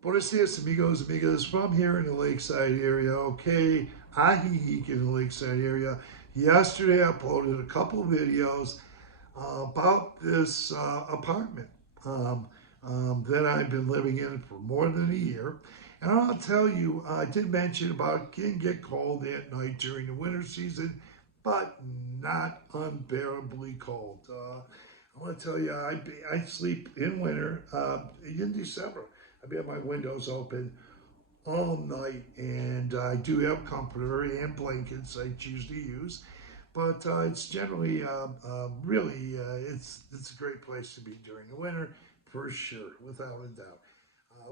Buenos dias, amigos, amigas, from here in the Lakeside area. Okay, Ajijic in the Lakeside area. Yesterday, I uploaded a couple of videos about this apartment that I've been living in for more than a year. And I'll tell you, I did mention about it can get cold at night during the winter season, but not unbearably cold. I want to tell you, I sleep in winter in December. I have my windows open all night, and I do have comforter and blankets I choose to use. But it's generally really it's a great place to be during the winter for sure, without a doubt.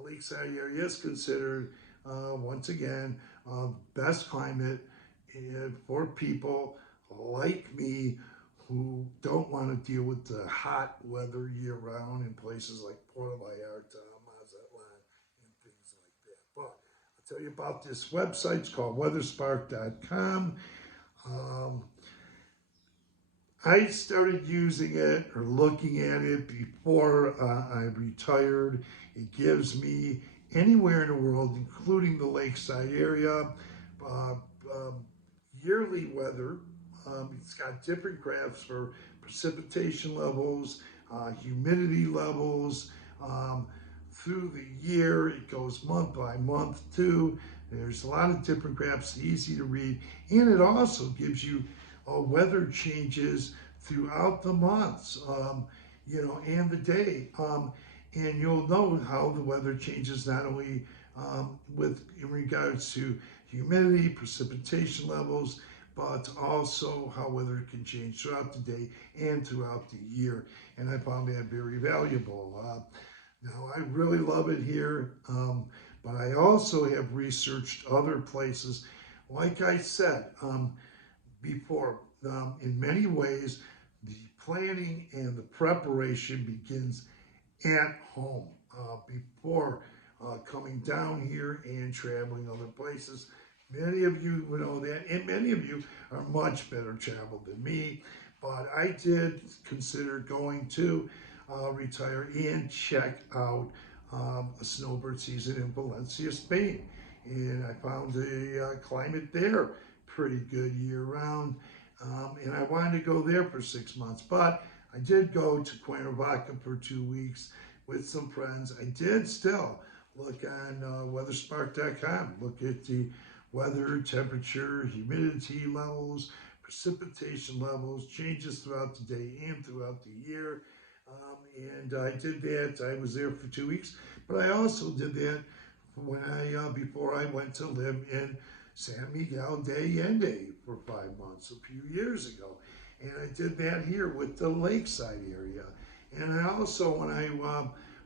Lakeside area is considered once again best climate for people like me who don't want to deal with the hot weather year round in places like Puerto Vallarta, Mazatlan, and things like that. But I'll tell you about this website. It's called weatherspark.com. Um, I started using it or looking at it before I retired. It gives me anywhere in the world, including the lakeside area, uh, um, yearly weather. It's got different graphs for precipitation levels, humidity levels. Um, Through the year, it goes month by month too. There's a lot of different graphs, easy to read, and it also gives you weather changes throughout the months, and the day. And you'll know how the weather changes not only with in regards to humidity, precipitation levels, but also how weather can change throughout the day and throughout the year. And I found that very valuable. Now, I really love it here, but I also have researched other places. Like I said, before. In many ways, the planning and the preparation begins at home before coming down here and traveling other places. Many of you know that, and many of you are much better traveled than me. But I did consider going to retire and check out a snowbird season in Valencia, Spain. And I found the climate there pretty good year round. And I wanted to go there for 6 months, but I did go to Cuernavaca for 2 weeks with some friends. I did still look on weatherspark.com, look at the weather, temperature, humidity levels, precipitation levels, changes throughout the day and throughout the year. And I did that. I was there for 2 weeks, but I also did that when I before I went to live in San Miguel de Allende for 5 months a few years ago. And I did that here with the Lakeside area. And I also, when I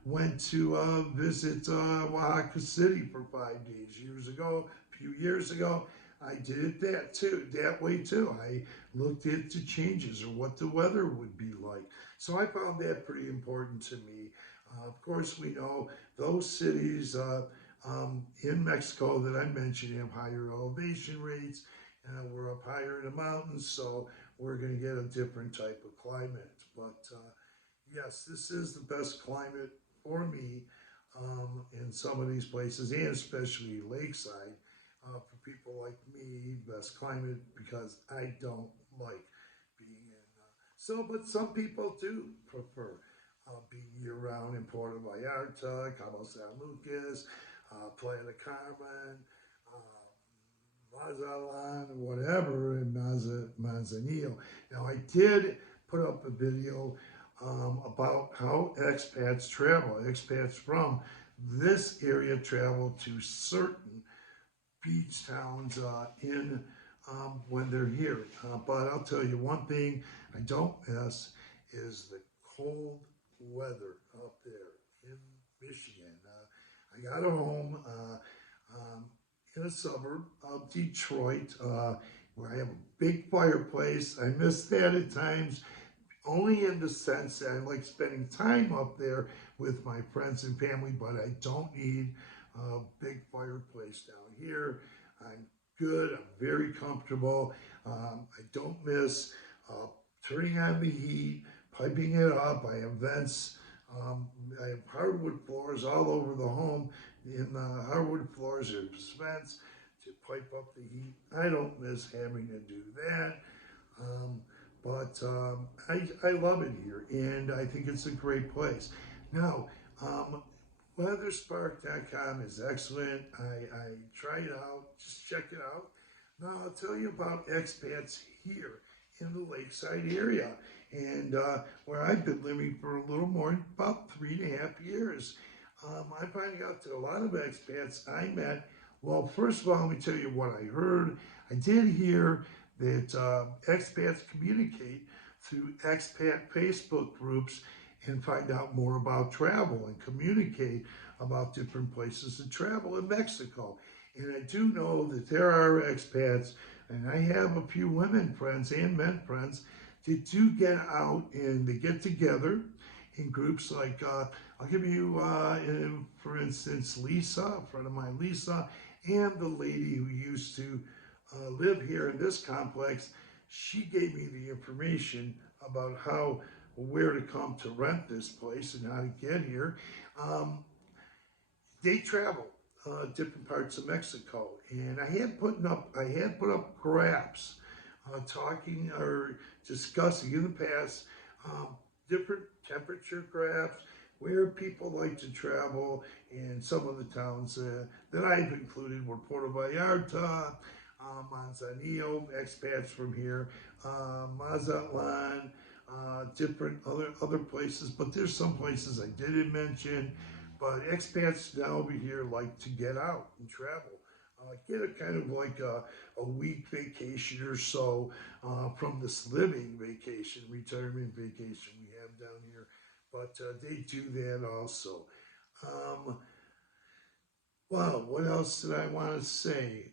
went to visit Oaxaca City for 5 days years ago, a few years ago, I did that way too. I looked at the changes or what the weather would be like. So I found that pretty important to me. Of course, we know those cities in Mexico that I mentioned have higher elevation rates. We're up higher in the mountains, so we're going to get a different type of climate. But yes, this is the best climate for me in some of these places, and especially Lakeside. For people like me, best climate because I don't like being in. But some people do prefer being year round in Puerto Vallarta, Cabo San Lucas, Playa del Carmen, Mazatlan, whatever, in Manzanillo. Now, I did put up a video about how expats travel. Expats from this area travel to certain beach towns in when they're here. But I'll tell you one thing I don't miss is the cold weather up there in Michigan. I got a home in a suburb of Detroit where I have a big fireplace. I miss that at times, only in the sense that I like spending time up there with my friends and family, but I don't need a big fireplace down here. I'm good. I'm very comfortable. I don't miss turning on the heat, piping it up. I have vents Um, I have hardwood floors all over the home. In the hardwood floors, there's vents to pipe up the heat. I don't miss having to do that. Um, but I love it here, and I think it's a great place. Now, um, weatherspark.com is excellent. I tried it out, just check it out. Now, I'll tell you about expats here in the Lakeside area, and where I've been living for a little more than about 3.5 years. I'm finding out that a lot of expats I met, well, first of all, let me tell you what I heard. I did hear that expats communicate through expat Facebook groups and find out more about travel and communicate about different places to travel in Mexico. And I do know that there are expats, and I have a few women friends and men friends that do get out and they get together in groups like, I'll give you, for instance, Lisa, a friend of mine, Lisa, and the lady who used to live here in this complex. She gave me the information about where to come to rent this place and how to get here. Um, they travel different parts of Mexico, and I had put up graphs talking or discussing in the past different temperature graphs where people like to travel, and some of the towns that I've included were Puerto Vallarta, Manzanillo, expats from here, Mazatlan, different other places, but there's some places I didn't mention. But expats now over here like to get out and travel. Get a kind of like a week vacation or so from this living vacation, retirement vacation we have down here. But they do that also. Um, Wow, what else did I want to say?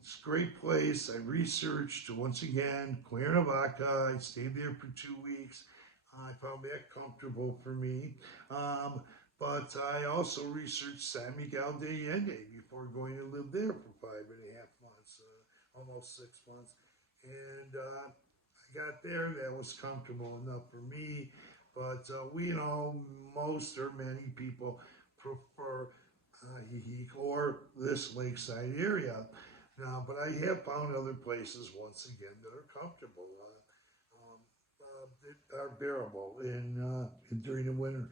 It's a great place. I researched once again Cuernavaca. I stayed there for 2 weeks. I found that comfortable for me. Um, but I also researched San Miguel de Allende before going to live there for 5.5 months, almost 6 months. And I got there. That was comfortable enough for me. But we know most or many people prefer Ajijic or this lakeside area. Now, but I have found other places once again that are comfortable, that are bearable during the winter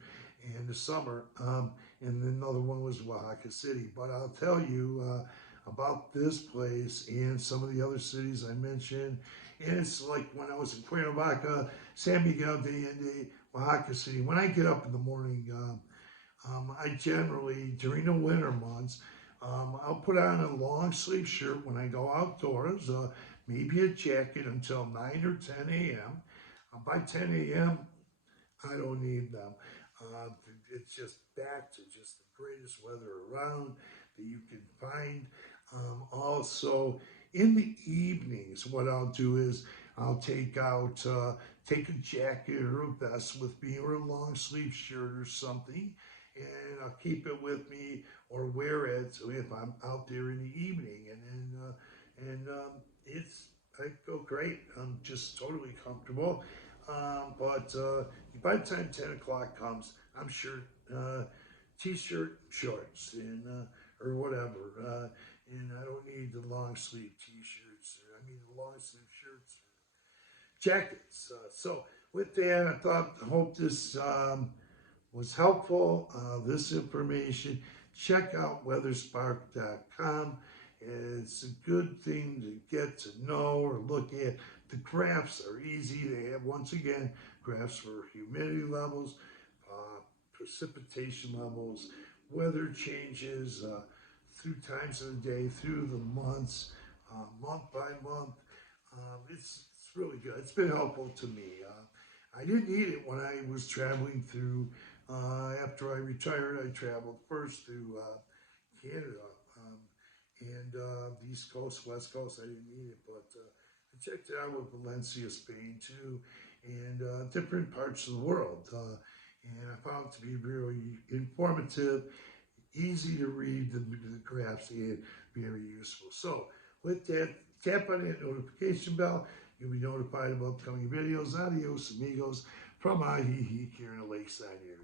and the summer. And another one was Oaxaca City. But I'll tell you about this place and some of the other cities I mentioned. And it's like when I was in Cuernavaca, San Miguel de Allende, Oaxaca City. When I get up in the morning, I generally, during the winter months, I'll put on a long sleeve shirt when I go outdoors, maybe a jacket until 9 or 10 a.m. By 10 a.m., I don't need them. Uh, it's just back to just the greatest weather around that you can find. Also, in the evenings, what I'll do is I'll take a jacket or a vest with me or a long sleeve shirt or something, and I'll keep it with me or wear it if I'm out there in the evening. It's I feel great. I'm just totally comfortable. But by the time 10 o'clock comes, I'm sure t-shirt, shorts, and or whatever. And I don't need the long sleeve t-shirts. I mean the long sleeve shirts, jackets. So with that, hope this was helpful. This information, check out weatherspark.com. It's a good thing to get to know or look at. The graphs are easy. They have, once again, graphs for humidity levels, precipitation levels, weather changes through times of the day, through the months, month by month. It's really good. It's been helpful to me. I didn't need it when I was traveling through. After I retired, I traveled first through Canada and the East Coast, West Coast. I didn't need it, but I checked it out with Valencia, Spain too, and different parts of the world. And I found it to be really informative, easy to read the graphs, and very useful. So with that, tap on that notification bell. You'll be notified of upcoming videos. Adios, amigos, from Ajijic here in the Lakeside area.